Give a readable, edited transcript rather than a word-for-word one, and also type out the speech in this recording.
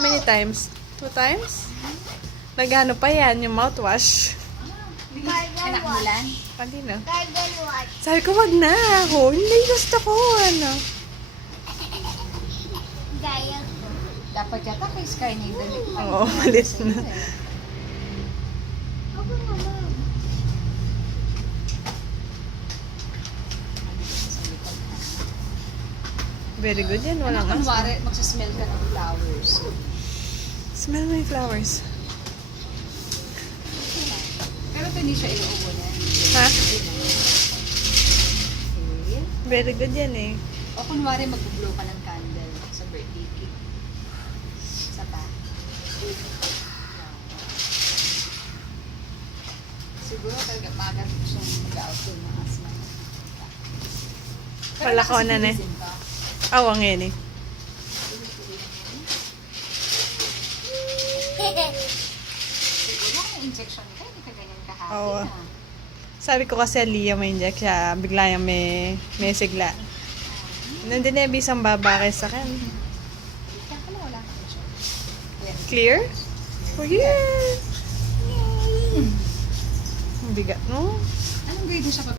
How many times? 2 times? Nagano pa yan, yung mouthwash. Anak mo lang? Kanina. Sabi ko, wag na ako. Hindi gusto ko, ano. Dapat yata kay Sky na yung damit. Oo, malis na. Very good yan, walang Ano, asma. kunwari, magsasmell ka ng flowers. Smell my flowers. Pero ito hindi siya inuubunan. Ha? Okay. Very good yan eh. O kunwari, mag-blow ka ng candle sa birthday cake. Isa pa. Siguro talaga maaga gusto mag-out doon ng asma. Wala ko na eh. Awang yan eh. Siguro kung injection ka, hindi ka ganyan kahapon. Oo. ah. Sabi ko kasi Lia may inject siya, bigla yung may sigla. Nandun na yung bisang babakay sa akin. Kaya pala wala ka siya. Clear? Oh yeah! Ang bigat, no? Anong grade mo siya